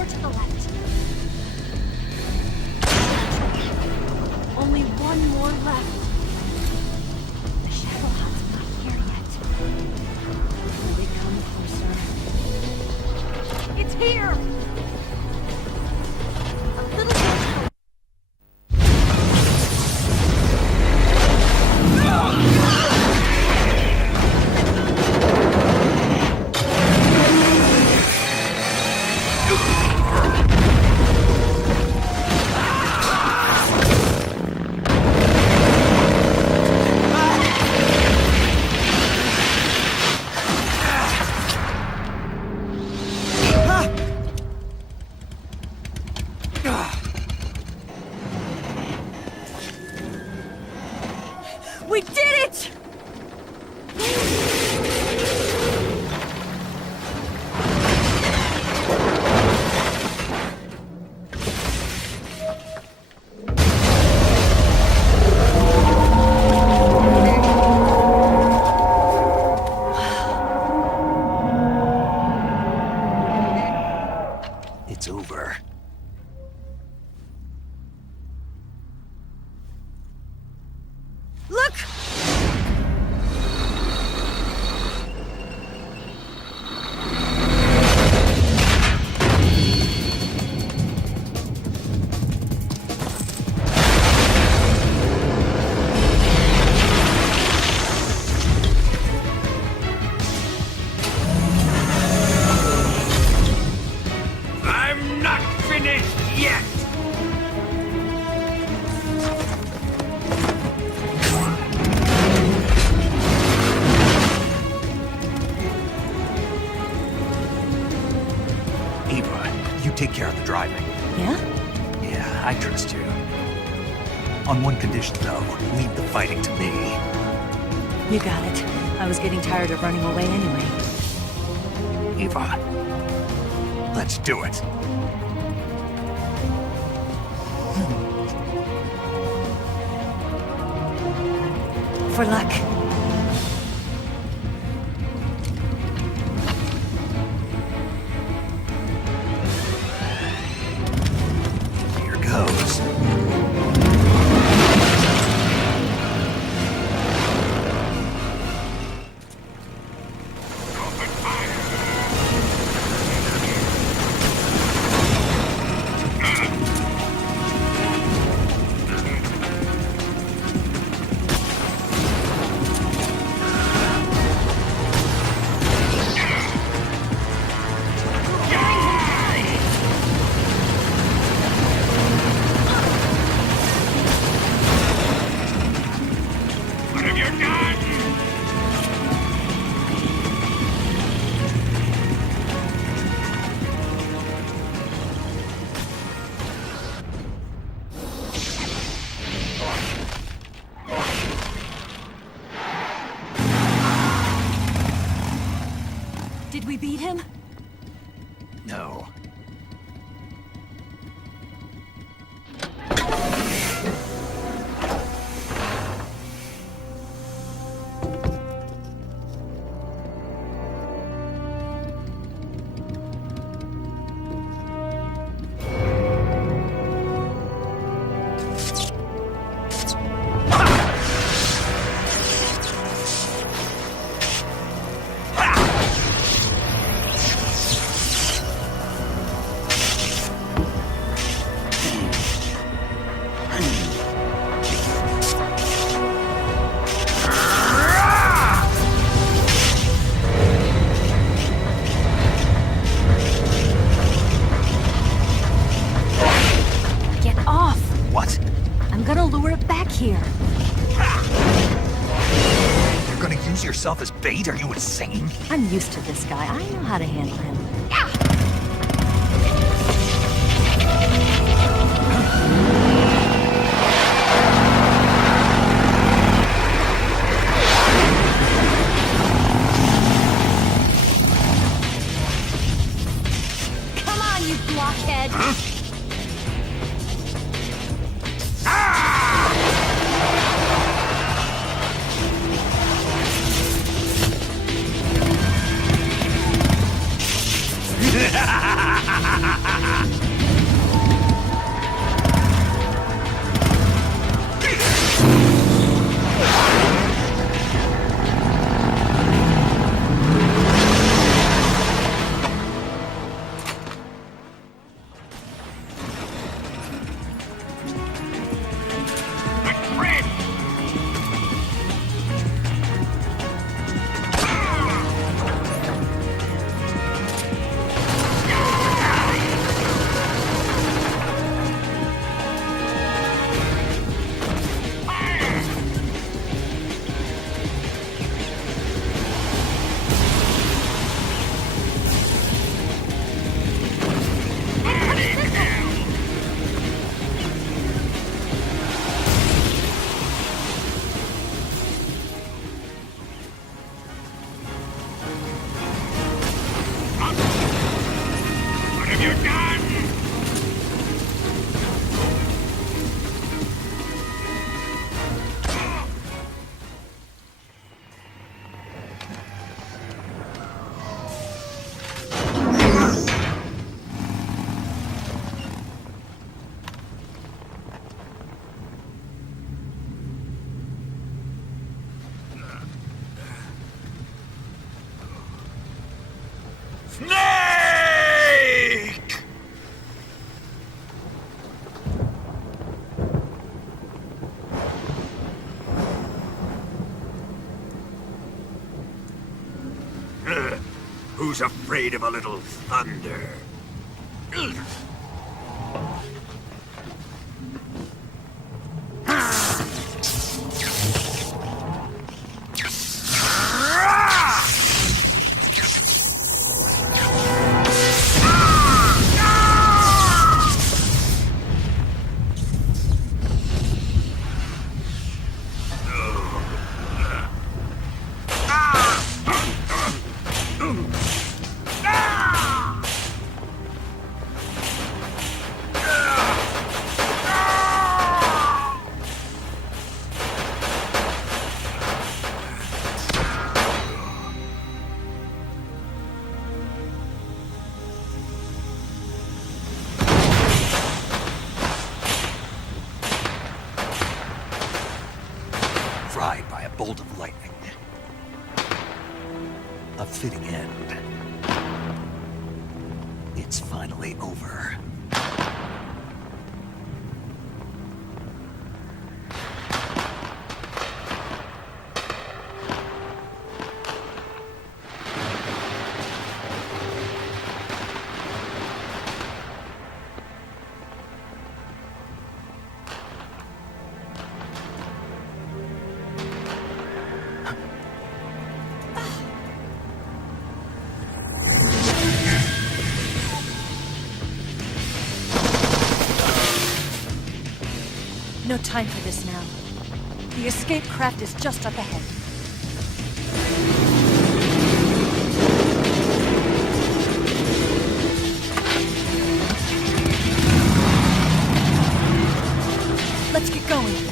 more to the left. Only one more left. The shadow hut's not here yet. Will they come closer? It's here! A little more to the We did it! It's over. Look! I'm not finished yet! Eva, you take care of the driving. Yeah? Yeah, I trust you. On one condition, though, leave the fighting to me. You got it. I was getting tired of running away anyway. Eva, let's do it. For luck. Here goes. What have you done? Did we beat him? No. Get off! What? I'm gonna lure it back here. You're gonna use yourself as bait? Are you insane? I'm used to this guy. I know how to handle him. Come on, you blockhead! Who's afraid of a little thunder? Fried by a bolt of lightning. A fitting end. It's finally over. No time for this now. The escape craft is just up ahead. Let's get going.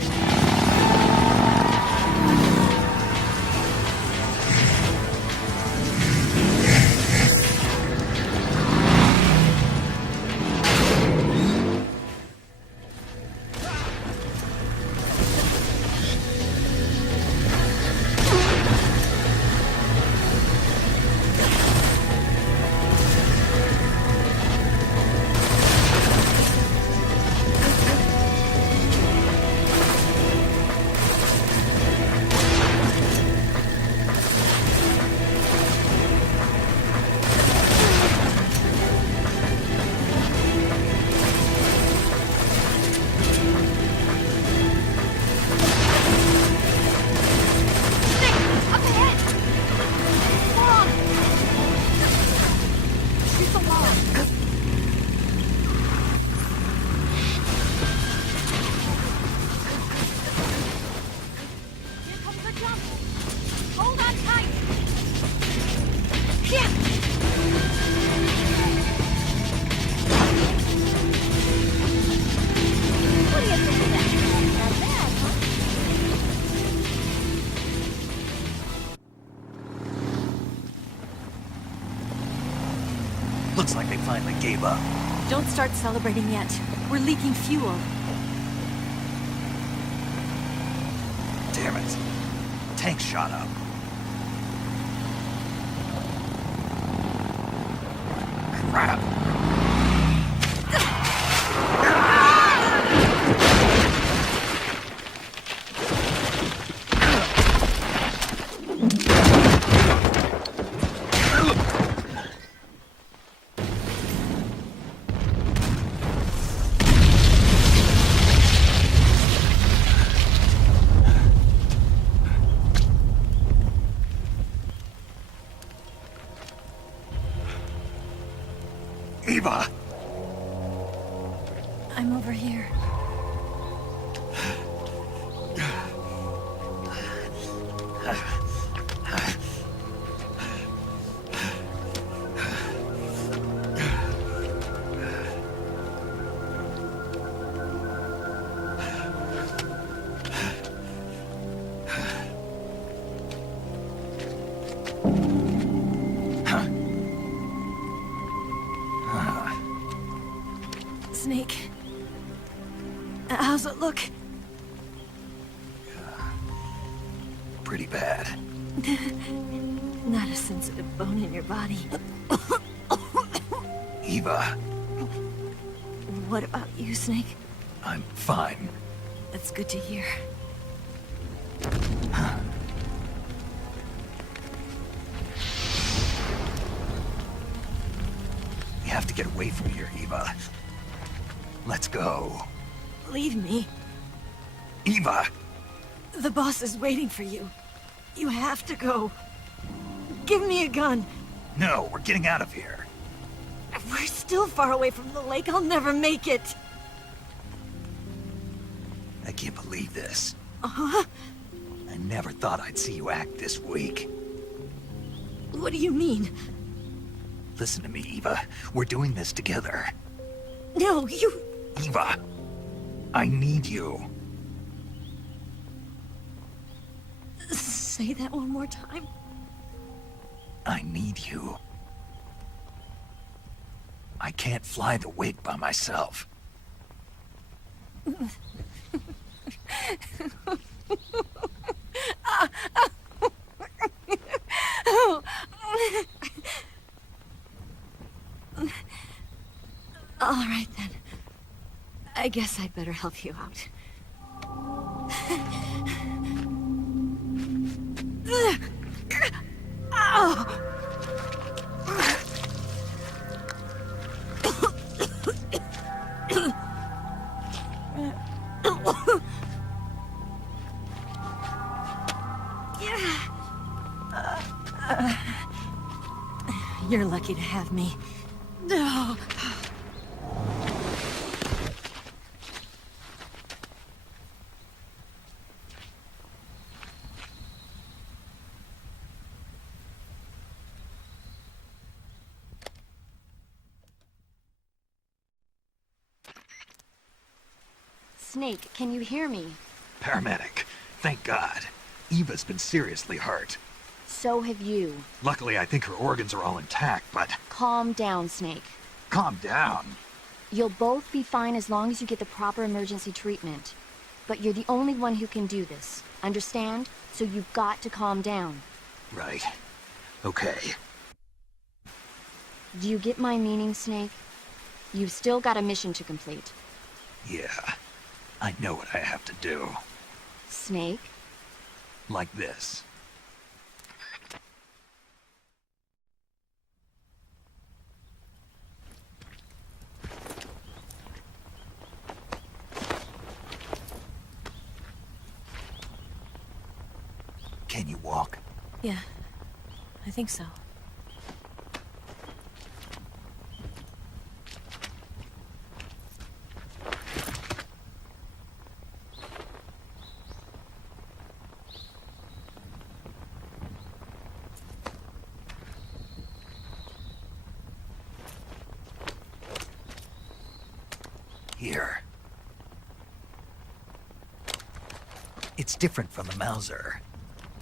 Looks like they finally gave up. Don't start celebrating yet. We're leaking fuel. Damn it. Tank shot up. Crap. Eva! I'm over here. Snake. How's it look? Pretty bad. Not a sensitive bone in your body. Eva, What about you, Snake? I'm fine. That's good to hear. get away from here, Eva. Let's go. Leave me. Eva! The boss is waiting for you. You have to go. Give me a gun. No, we're getting out of here. We're still far away from the lake. I'll never make it. I can't believe this. Uh-huh. I never thought I'd see you act this weak. What do you mean? Listen to me, Eva. We're doing this together. No, you... Eva, I need you. Say that one more time. I need you. I can't fly the wig by myself. All right, then. I guess I'd better help you out. You're lucky to have me. No. Snake, can you hear me? Paramedic, thank God. Eva's been seriously hurt. So have you. Luckily, I think her organs are all intact, but... Calm down, Snake. Calm down. You'll both be fine as long as you get the proper emergency treatment. But you're the only one who can do this. Understand? So you've got to calm down. Right. Okay. Do you get my meaning, Snake? You've still got a mission to complete. Yeah. I know what I have to do. Snake? Like this. Can you walk? Yeah, I think so. Here. It's different from the Mauser.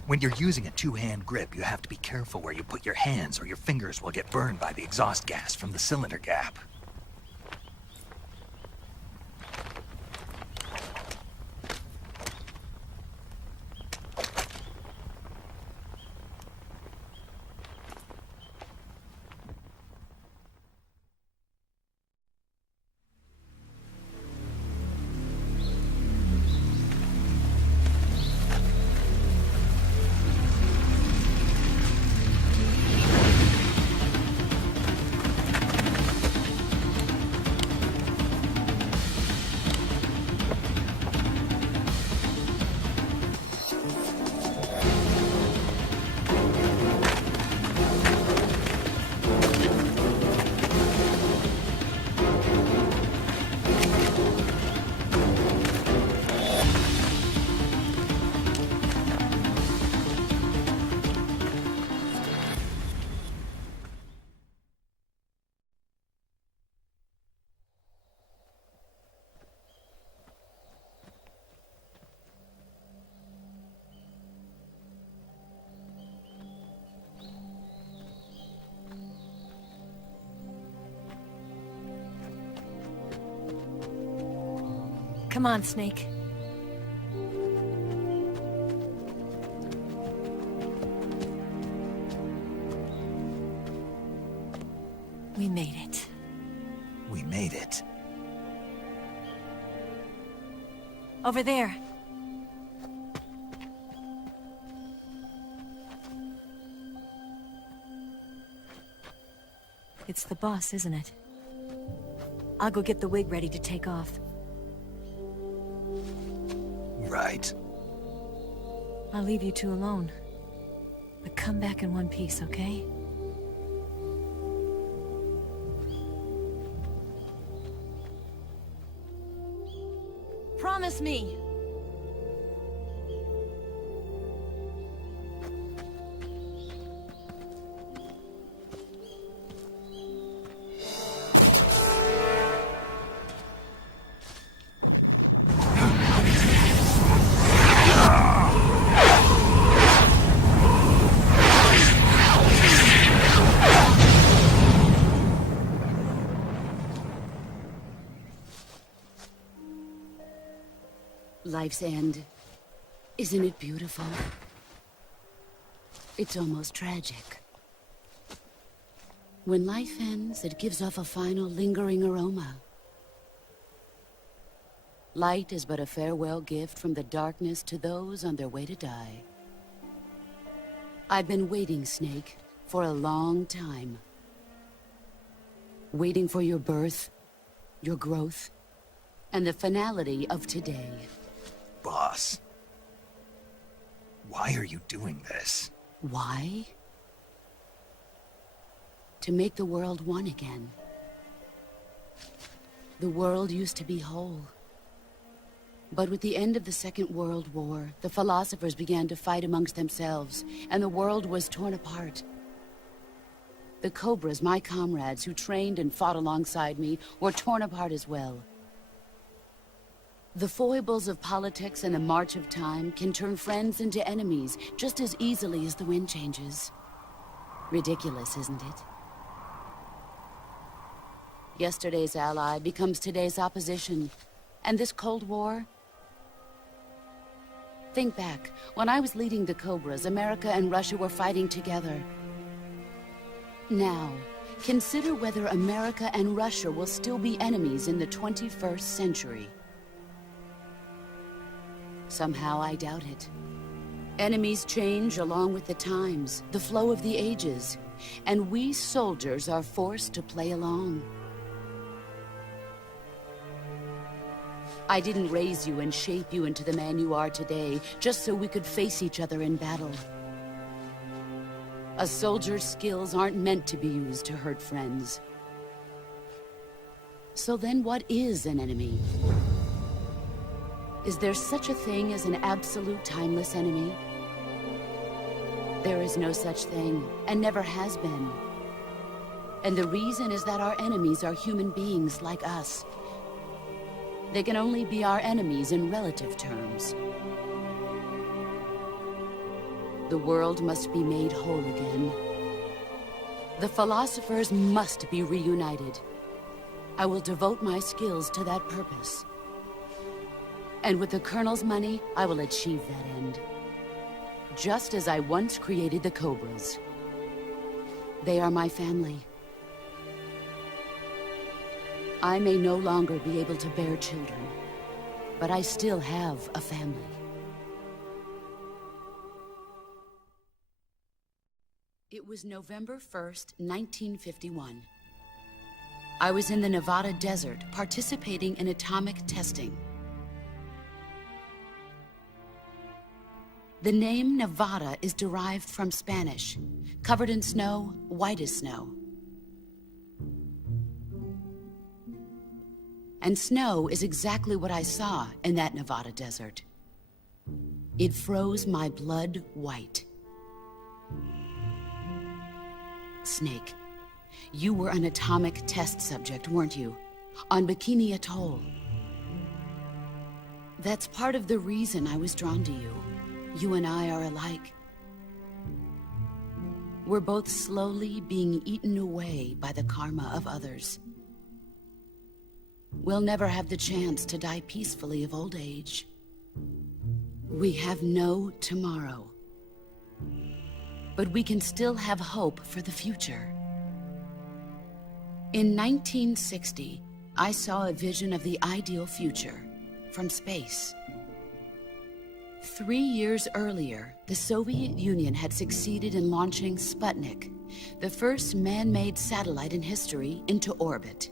When you're using a two-hand grip, you have to be careful where you put your hands or your fingers will get burned by the exhaust gas from the cylinder gap. Come on, Snake. We made it. We made it. Over there. It's the boss, isn't it? I'll go get the wig ready to take off. Right. I'll leave you two alone. But come back in one piece, okay? Promise me! Life's end. Isn't it beautiful? It's almost tragic. When life ends, it gives off a final lingering aroma. Light is but a farewell gift from the darkness to those on their way to die. I've been waiting, Snake, for a long time. Waiting for your birth, your growth, and the finality of today. Boss. Why are you doing this? Why? To make the world one again. The world used to be whole. But with the end of the Second World War, the philosophers began to fight amongst themselves, and the world was torn apart. The Cobras, my comrades who trained and fought alongside me, were torn apart as well. The foibles of politics and the march of time can turn friends into enemies just as easily as the wind changes. Ridiculous, isn't it? Yesterday's ally becomes today's opposition. And this Cold War? Think back. When I was leading the Cobras, America and Russia were fighting together. Now, consider whether America and Russia will still be enemies in the 21st century. Somehow I doubt it. Enemies change along with the times, the flow of the ages, and we soldiers are forced to play along. I didn't raise you and shape you into the man you are today just so we could face each other in battle. A soldier's skills aren't meant to be used to hurt friends. So then what is an enemy? Is there such a thing as an absolute timeless enemy? There is no such thing, and never has been. And the reason is that our enemies are human beings like us. They can only be our enemies in relative terms. The world must be made whole again. The philosophers must be reunited. I will devote my skills to that purpose. And with the Colonel's money, I will achieve that end. Just as I once created the Cobras. They are my family. I may no longer be able to bear children, but I still have a family. It was November 1st, 1951. I was in the Nevada desert participating in atomic testing. The name Nevada is derived from Spanish, covered in snow, white as snow. And snow is exactly what I saw in that Nevada desert. It froze my blood white. Snake, you were an atomic test subject, weren't you? On Bikini Atoll. That's part of the reason I was drawn to you. You and I are alike. We're both slowly being eaten away by the karma of others. We'll never have the chance to die peacefully of old age. We have no tomorrow. But we can still have hope for the future. In 1960, I saw a vision of the ideal future from space. 3 years earlier, the Soviet Union had succeeded in launching Sputnik, the first man-made satellite in history, into orbit.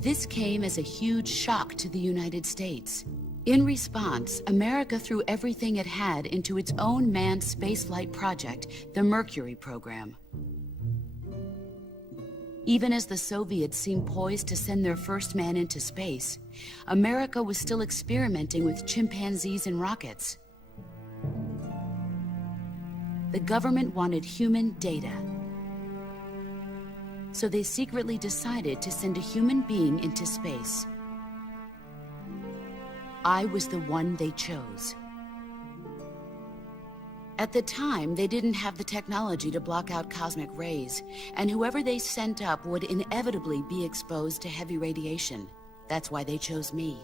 This came as a huge shock to the United States. In response, America threw everything it had into its own manned spaceflight project, the Mercury program. Even as the Soviets seemed poised to send their first man into space, America was still experimenting with chimpanzees and rockets. The government wanted human data. So they secretly decided to send a human being into space. I was the one they chose. At the time, they didn't have the technology to block out cosmic rays, and whoever they sent up would inevitably be exposed to heavy radiation. That's why they chose me.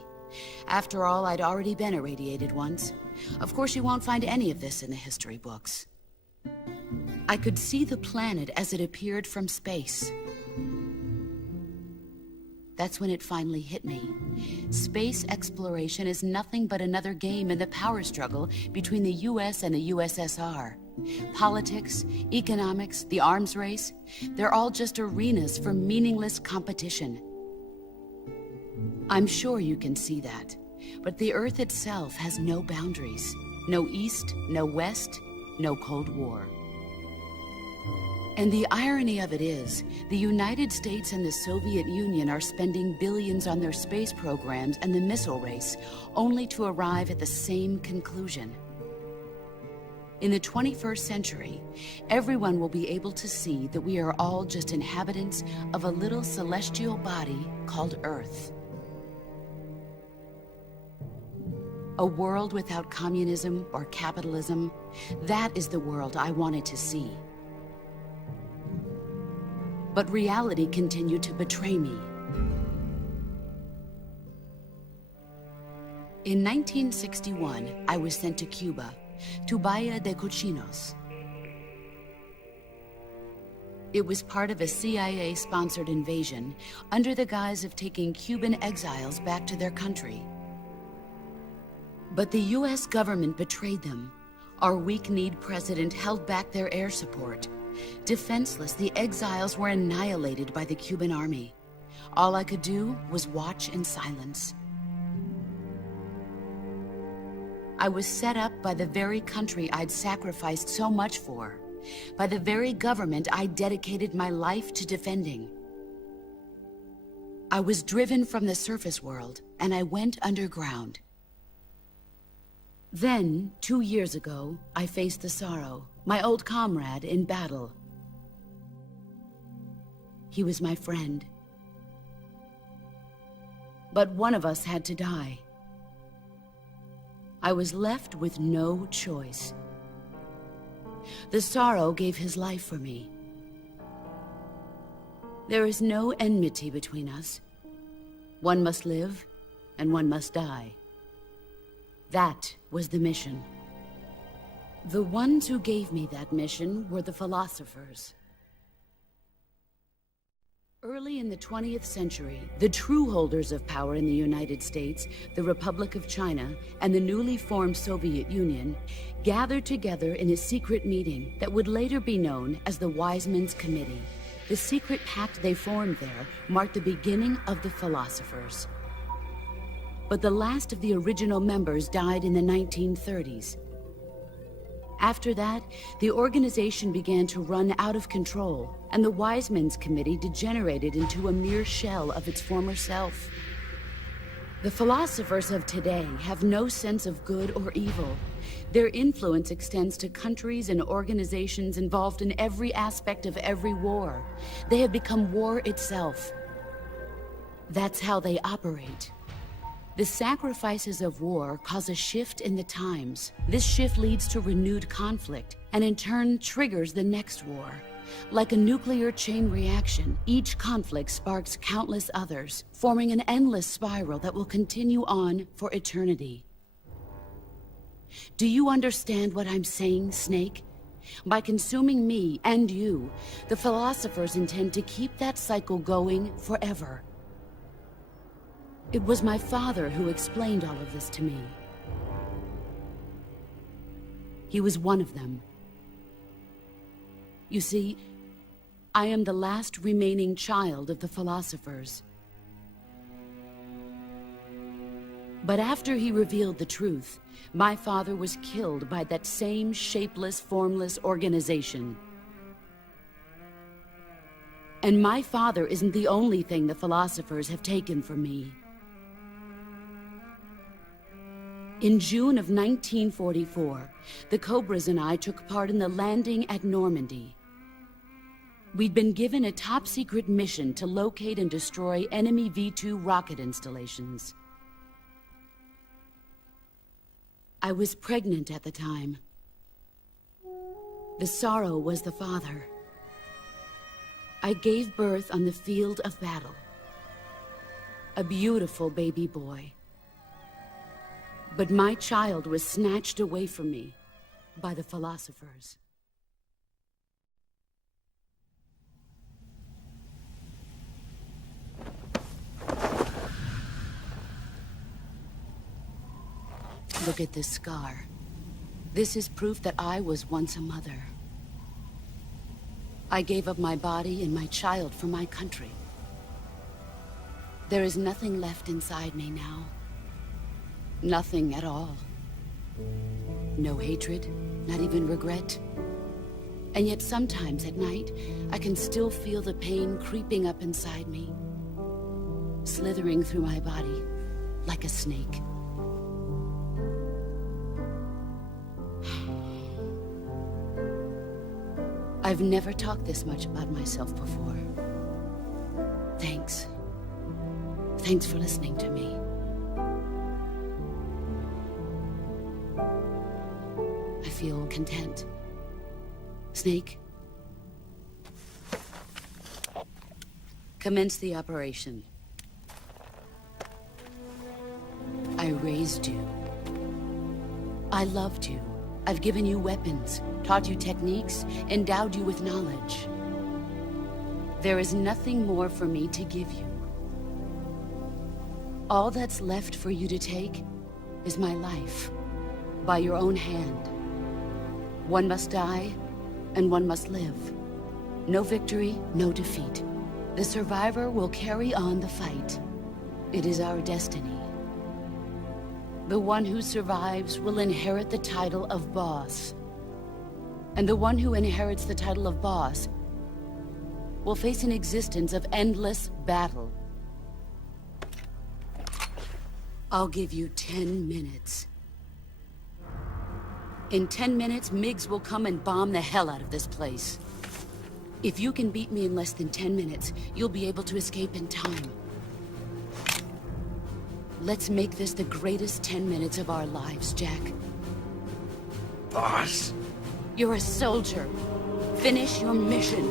After all, I'd already been irradiated once. Of course, you won't find any of this in the history books. I could see the planet as it appeared from space. That's when it finally hit me. Space exploration is nothing but another game in the power struggle between the US and the USSR. Politics, economics, the arms race, they're all just arenas for meaningless competition. I'm sure you can see that, but the Earth itself has no boundaries. No East, no West, no Cold War. And the irony of it is, the United States and the Soviet Union are spending billions on their space programs and the missile race, only to arrive at the same conclusion. In the 21st century, everyone will be able to see that we are all just inhabitants of a little celestial body called Earth. A world without communism or capitalism, that is the world I wanted to see. But reality continued to betray me. In 1961, I was sent to Cuba, to Bahia de Cochinos. It was part of a CIA-sponsored invasion under the guise of taking Cuban exiles back to their country. But the US government betrayed them. Our weak-kneed president held back their air support. Defenseless, the exiles were annihilated by the Cuban army. All I could do was watch in silence. I was set up by the very country I'd sacrificed so much for, by the very government I dedicated my life to defending. I was driven from the surface world, and I went underground. Then, 2 years ago, I faced the sorrow, my old comrade in battle. He was my friend. But one of us had to die. I was left with no choice. The sorrow gave his life for me. There is no enmity between us. One must live, and one must die. That was the mission. The ones who gave me that mission were the philosophers. Early in the 20th century, the true holders of power in the United States, the Republic of China, and the newly formed Soviet Union gathered together in a secret meeting that would later be known as the Wise Men's Committee. The secret pact they formed there marked the beginning of the philosophers. But the last of the original members died in the 1930s. After that, the organization began to run out of control, and the Wise Men's Committee degenerated into a mere shell of its former self. The philosophers of today have no sense of good or evil. Their influence extends to countries and organizations involved in every aspect of every war. They have become war itself. That's how they operate. The sacrifices of war cause a shift in the times. This shift leads to renewed conflict, and in turn triggers the next war. Like a nuclear chain reaction, each conflict sparks countless others, forming an endless spiral that will continue on for eternity. Do you understand what I'm saying, Snake? By consuming me and you, the philosophers intend to keep that cycle going forever. It was my father who explained all of this to me. He was one of them. You see, I am the last remaining child of the philosophers. But after he revealed the truth, my father was killed by that same shapeless, formless organization. And my father isn't the only thing the philosophers have taken from me. In June of 1944, the Cobras and I took part in the landing at Normandy. We'd been given a top-secret mission to locate and destroy enemy V-2 rocket installations. I was pregnant at the time. The sorrow was the father. I gave birth on the field of battle. A beautiful baby boy. But my child was snatched away from me by the philosophers. Look at this scar. This is proof that I was once a mother. I gave up my body and my child for my country. There is nothing left inside me now. Nothing at all. No hatred, not even regret. And yet sometimes at night, I can still feel the pain creeping up inside me, slithering through my body like a snake. I've never talked this much about myself before. Thanks. Thanks for listening to me. I feel content. Snake? Commence the operation. I raised you. I loved you. I've given you weapons, taught you techniques, endowed you with knowledge. There is nothing more for me to give you. All that's left for you to take is my life, by your own hand. One must die, and one must live. No victory, no defeat. The survivor will carry on the fight. It is our destiny. The one who survives will inherit the title of boss. And the one who inherits the title of boss will face an existence of endless battle. I'll give you 10 minutes. In 10 minutes, MiGs will come and bomb the hell out of this place. If you can beat me in less than 10 minutes, you'll be able to escape in time. Let's make this the greatest 10 minutes of our lives, Jack. Boss? You're a soldier. Finish your mission.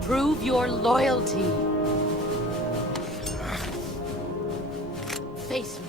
Prove your loyalty. Face me.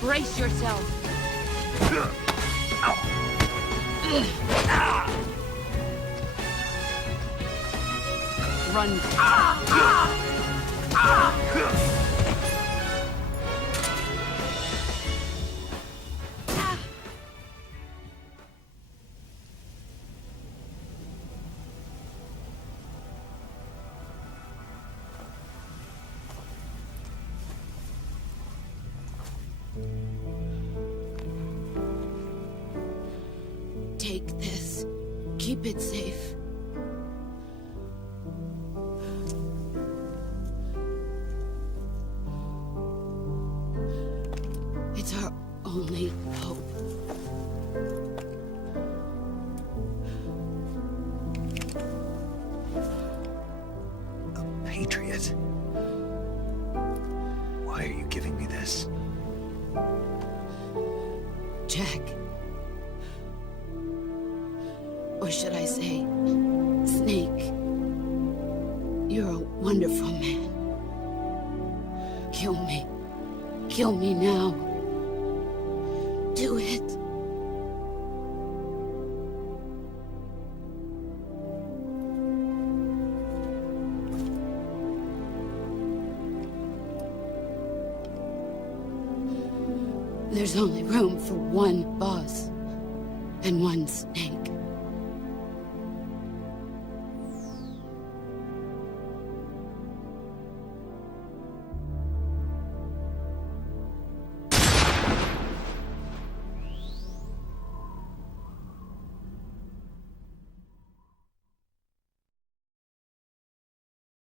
Brace yourself. Run. Take this. Keep it safe. only hope. A patriot? Why are you giving me this? Jack. Or should I say, Snake. You're a wonderful man. Kill me. Kill me now. Do it. There's only room for one boss and one snake.